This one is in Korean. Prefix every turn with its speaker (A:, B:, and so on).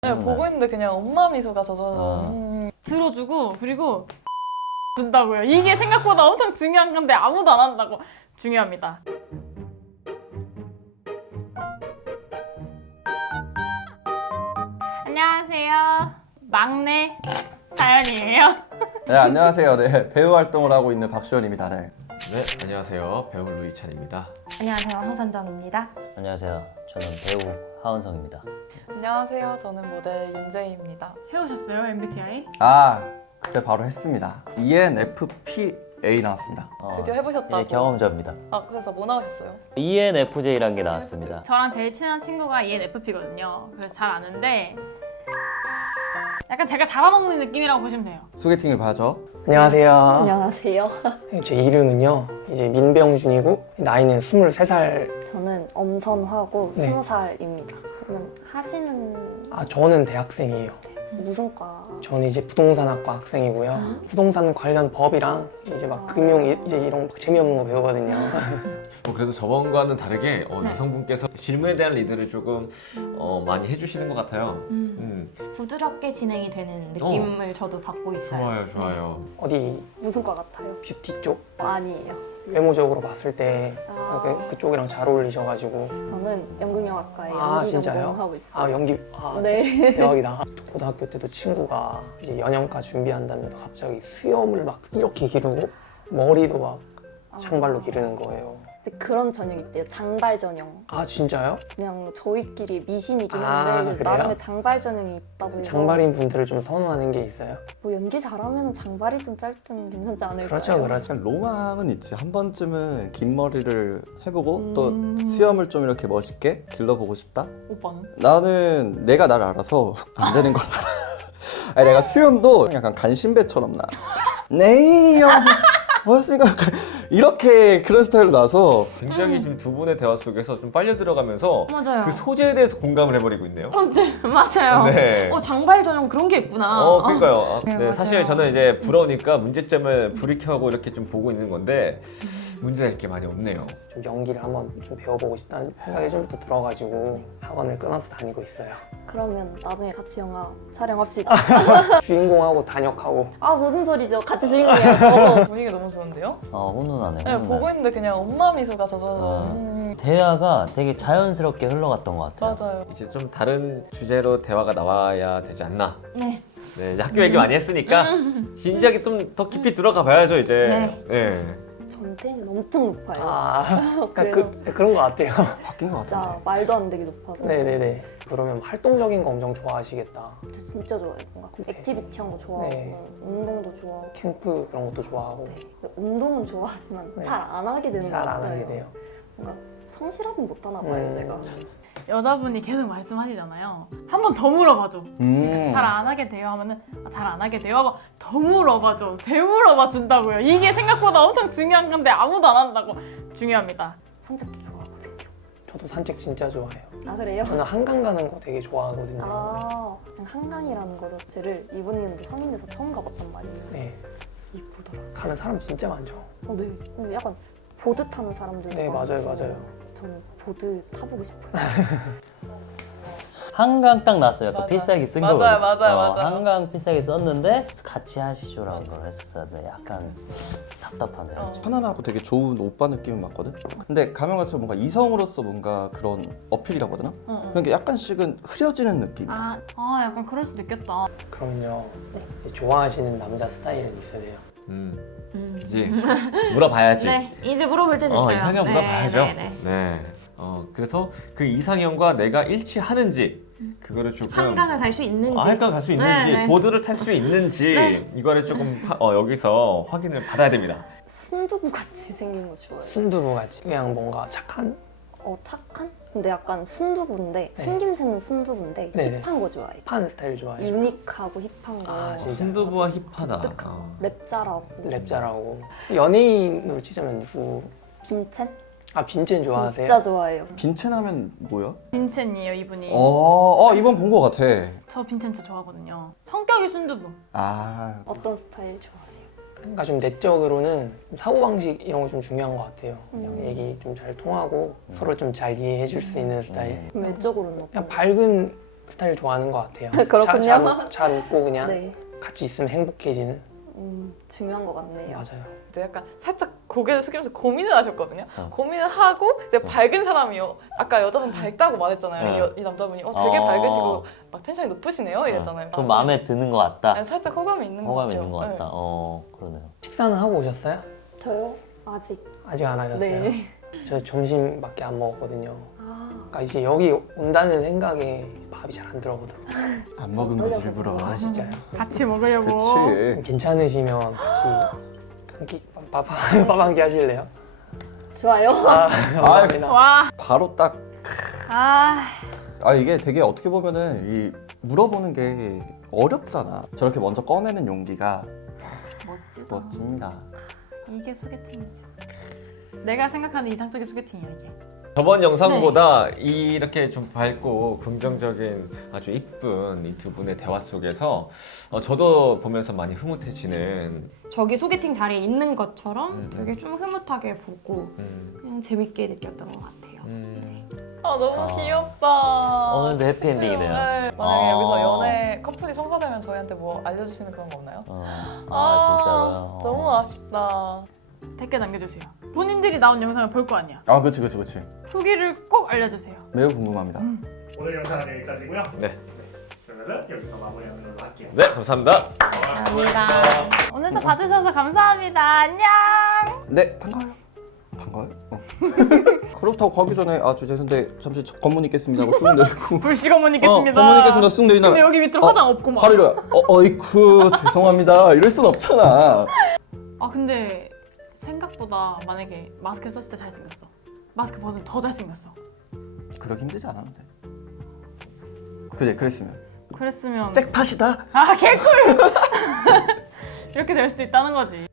A: 네, 보고 있는데 그냥 엄마 미소가 젖어서
B: 들어주고 그리고 준다고요. 이게 생각보다 엄청 중요한 건데 아무도 안 한다고. 중요합니다. 안녕하세요. 막내 다현이에요.
C: 네, 안녕하세요. 네, 배우 활동을 하고 있는 박시원입니다. 네.
D: 네, 안녕하세요. 배우 루이찬입니다.
B: 안녕하세요. 황선정입니다.
E: 안녕하세요. 저는 배우 하은성입니다.
A: 안녕하세요. 저는 모델 윤재희입니다.
B: 해오셨어요? MBTI?
C: 아, 그때 바로 했습니다. ENFPA 나왔습니다.
A: 드디어 해보셨다고.
E: 예, 경험자입니다.
A: 아, 그래서 뭐 나오셨어요?
E: ENFJ라는 게 나왔습니다.
B: 저랑 제일 친한 친구가 ENFP거든요. 그래서 잘 아는데 약간 제가 잡아먹는 느낌이라고 보시면 돼요.
C: 소개팅을 봐죠.
F: 안녕하세요.
G: 안녕하세요.
F: 제 이름은요, 이제 민병준이고 나이는 23살.
G: 저는 엄선화고
F: 네.
G: 20살입니다. 그러면 하시는
F: 저는 대학생이에요.
G: 무슨 과?
F: 저는 이제 부동산학과 학생이고요. 부동산 관련 법이랑 이제 막 금융 이제 이런 막 재미없는 거 배우거든요.
D: 그래도 저번과는 다르게
B: 네.
D: 여성분께서 질문에 대한 리드를 조금 많이 해주시는 것 같아요.
H: 부드럽게 진행이 되는 느낌을 저도 받고 있어요.
D: 좋아요, 좋아요.
F: 어디
G: 무슨 과 같아요?
F: 뷰티 쪽
G: 아니에요.
F: 외모적으로 봤을 때
G: 아,
F: 그쪽이랑 잘 어울리셔가지고.
G: 저는 연극영화과에
F: 아,
G: 연기
F: 진짜요?
G: 전공하고 있어요.
F: 연기
G: 네.
F: 대박이다. 고등학교 때도 친구가 이제 연영과 준비한다면서 갑자기 수염을 막 이렇게 기르고 머리도 막 장발로 기르는 거예요.
G: 근데 그런 전형 있대요. 장발 전형.
F: 아, 진짜요?
G: 그냥 저희끼리 미신이긴
F: 아,
G: 한데
F: 그래요?
G: 나름의 장발 전형이 있다고 해서
F: 장발인 분들을 좀 선호하는 게 있어요?
G: 뭐 연기 잘하면 장발이든 짧든 괜찮지 않을까요?
F: 그렇죠, 그렇죠.
C: 약간 로망은 있지. 한 번쯤은 긴 머리를 해보고 또 수염을 좀 이렇게 멋있게 길러보고 싶다?
B: 오빠는?
C: 나는 내가 날 알아서 안 되는 걸 알아. 아니, 내가 수염도 약간 간신배처럼 나. 네, 뭐였습니까? 이렇게 그런 스타일로 나서
D: 굉장히 지금 두 분의 대화 속에서 좀 빨려 들어가면서
B: 맞아요.
D: 그 소재에 대해서 공감을 해버리고 있네요.
B: 맞아요.
D: 네.
B: 장발 전용 그런 게 있구나.
D: 그러니까요.
B: 네,
D: 네,
B: 맞아요.
D: 사실 저는 이제 부러우니까 문제점을 불이켜고 이렇게 좀 보고 있는 건데 문제가 이렇게 많이 없네요.
F: 좀 연기를 한번 좀 배워보고 싶다는 생각이 좀부터 들어가지고 학원을 끊어서 다니고 있어요.
G: 그러면 나중에 같이 영화 촬영합시다.
F: 주인공하고 단역하고.
G: 아 무슨 소리죠? 같이 주인공이어서.
A: 분위기 너무 좋은데요?
E: 훈훈하네.
A: 네, 보고 있는데 그냥 엄마 미소가 젖어서
E: 대화가 되게 자연스럽게 흘러갔던 것 같아요.
A: 맞아요.
D: 이제 좀 다른 주제로 대화가 나와야 되지 않나.
B: 네.
D: 네, 이제 학교 얘기 많이 했으니까 진지하게 좀 더 깊이 들어가 봐야죠 이제. 네.
G: 전 텐션 엄청 높아요.
F: 그러니까
G: 그래서
F: 그런 것 같아요.
C: 바뀐 것 같은데.
G: 진짜 말도 안 되게 높아서.
F: 네네네. 그러면 활동적인 거 엄청 좋아하시겠다.
G: 저 진짜 좋아해요. 뭔가 액티비티한 거 좋아하고
F: 네.
G: 운동도 좋아하고.
F: 캠프 그런 것도 좋아하고.
G: 네. 근데 운동은 좋아하지만
F: 네.
G: 잘 안 하게 되는 것
F: 잘
G: 같아요.
F: 안 하게 돼요.
G: 뭔가 성실하진 못하나 봐요, 제가.
B: 여자분이 계속 말씀하시잖아요. 한 번 더 물어봐줘. 잘 안 하게 돼요 하면은 잘 안 하게 돼요 하고 더 물어봐줘. 되물어봐 준다고요. 이게 생각보다 엄청 중요한 건데 아무도 안 한다고. 중요합니다.
G: 산책도 좋아하거든요.
F: 저도 산책 진짜 좋아해요.
G: 아 그래요?
F: 저는 한강 가는 거 되게 좋아하거든요.
G: 그냥 한강이라는 거 자체를 이분님도 성인돼서 처음 가봤단 말이에요.
F: 네.
G: 이쁘더라.
F: 가는 사람 진짜 많죠.
G: 네. 약간 보드 타는 사람들도
F: 네, 맞아요,
G: 많고.
F: 맞아요.
G: 저는 보드 타보고 싶어요.
E: 한강 딱 났어요. 약간
A: 맞아.
E: 필살기 쓴
A: 맞아요,
E: 거거든요.
A: 맞아요.
E: 한강 필살기 썼는데 같이 하시죠라는 걸 했었는데 약간 답답하네요.
C: 편안하고 되게 좋은 오빠 느낌이 맞거든? 근데 가면 갈수록 뭔가 이성으로서 뭔가 그런 어필이라고 해야 되나? 그러니까 약간씩은 흐려지는 느낌이야.
B: 약간 그럴 수도 있겠다.
F: 그럼요. 좋아하시는 남자 스타일은 있으세요?
D: 이제 물어봐야지.
B: 네, 이제 물어볼 때 됐어요.
D: 이상형 물어봐야죠.
B: 네.
D: 네. 그래서 그 이상형과 내가 일치하는지 그거를 조금
H: 한강을 갈 수 있는지.
D: 한강 갈 수 있는지
B: 네.
D: 보드를 탈 수 있는지 이거를 조금 여기서 확인을 받아야 됩니다.
G: 순두부 같이 생긴 거 좋아해요.
F: 순두부 같이 그냥 뭔가 착한?
G: 착한? 근데 약간 순두부인데 생김새는 순두부인데
F: 네네.
G: 힙한 거 좋아해요.
F: 힙한 스타일 좋아해요.
G: 유니크하고 힙한 거.
F: 아, 진짜?
D: 순두부와 힙하다.
G: 랩 잘하고.
F: 랩 잘하고. 연예인으로 치자면 누구?
G: 빈첸?
F: 빈첸 좋아하세요?
G: 진짜 좋아해요.
C: 빈첸 하면 뭐야?
B: 빈첸이에요, 이분이.
C: 이번 본 것 같아.
B: 저 빈첸 진짜 좋아하거든요. 성격이 순두부.
G: 어떤 스타일 좋아하세요?
F: 그러니까 좀 내적으로는 사고방식 이런 거 좀 중요한 것 같아요. 그냥 얘기 좀 잘 통하고 서로 좀 잘 이해해 줄 수 있는 스타일.
G: 그럼 외적으로는
F: 그냥
G: 어떤?
F: 밝은 스타일 좋아하는 것 같아요.
G: 그렇군요.
F: 잘 웃고 그냥
G: 네.
F: 같이 있으면 행복해지는.
G: 중요한 것 같네요.
F: 맞아요.
A: 이제 약간 살짝 고개를 숙이면서 고민을 하셨거든요.
E: 어.
A: 고민을 하고 이제 밝은 사람이요. 아까 여자분 밝다고 말했잖아요. 이 남자분이 되게
E: 어.
A: 밝으시고 막 텐션이 높으시네요. 이랬잖아요.
E: 그 마음에 드는 것 같다.
A: 네, 살짝 호감이 있는 것
E: 호감이
A: 같아요.
E: 있는 것 같다.
A: 네.
E: 그러네요.
F: 식사는 하고 오셨어요?
G: 저요? 아직.
F: 아직 안 하셨어요?
G: 네.
F: 저 점심밖에 안 먹었거든요.
G: 아,
F: 그러니까 이제 여기 온다는 생각에 밥이 잘 안 들어오더라고요.
C: 안 먹은 거지 일부러.
F: 아 진짜요?
B: 같이 먹으려고.
C: 그치.
F: 괜찮으시면 같이 밥 한 끼 하실래요?
G: 좋아요.
F: 아 감사합니다.
B: 와.
C: 바로 딱.
B: 아.
C: 이게 되게 어떻게 보면은 이 물어보는 게 어렵잖아. 저렇게 먼저 꺼내는 용기가
B: 멋지다.
C: 멋집니다.
B: 이게 소개팅이지. 내가 생각하는 이상적인 소개팅이야 이게.
D: 저번 영상보다 이렇게 좀 밝고 긍정적인 아주 이쁜 이 두 분의 대화 속에서 저도 보면서 많이 흐뭇해지는
H: 저기 소개팅 자리에 있는 것처럼
D: 음.
H: 되게 좀 흐뭇하게 보고 그냥 재밌게 느꼈던 것 같아요.
A: 아 너무
E: 아.
A: 귀엽다.
E: 오늘도 해피엔딩이네요.
A: 네. 만약에
E: 아.
A: 여기서 연애 커플이 성사되면 저희한테 뭐 알려주시는 그런 거 없나요?
E: 진짜로요?
A: 너무 아쉽다.
B: 댓글 남겨주세요. 본인들이 나온 영상을 볼 거 아니야.
C: 그치.
B: 후기를 꼭 알려주세요.
C: 매우 궁금합니다.
I: 오늘 영상은 여기까지고요.
D: 네.
I: 그러면은 여기서 마무리하는 걸로 할게요.
D: 네, 감사합니다.
H: 감사합니다.
B: 오늘도 봐주셔서 감사합니다. 안녕.
C: 네, 반가워요. 그렇다고 가기 전에 죄송한데 잠시 검문 있겠습니다 하고 쓱 내리고
B: 불시검문 있겠습니다.
C: 검문 있겠습니다 쓱 내린 다음에
B: 근데 여기 밑으로 화장 없고 막.
C: 바로 이래요. 어이쿠 죄송합니다 이럴 순 없잖아.
B: 근데 생각보다 만약에 마스크 썼을 때 잘생겼어. 마스크 벗으면 더 잘생겼어.
C: 그러기 힘들지 않아 근데. 그래 그랬으면
B: 그랬으면
C: 잭팟이다.
B: 개꿀. 이렇게 될 수도 있다는 거지.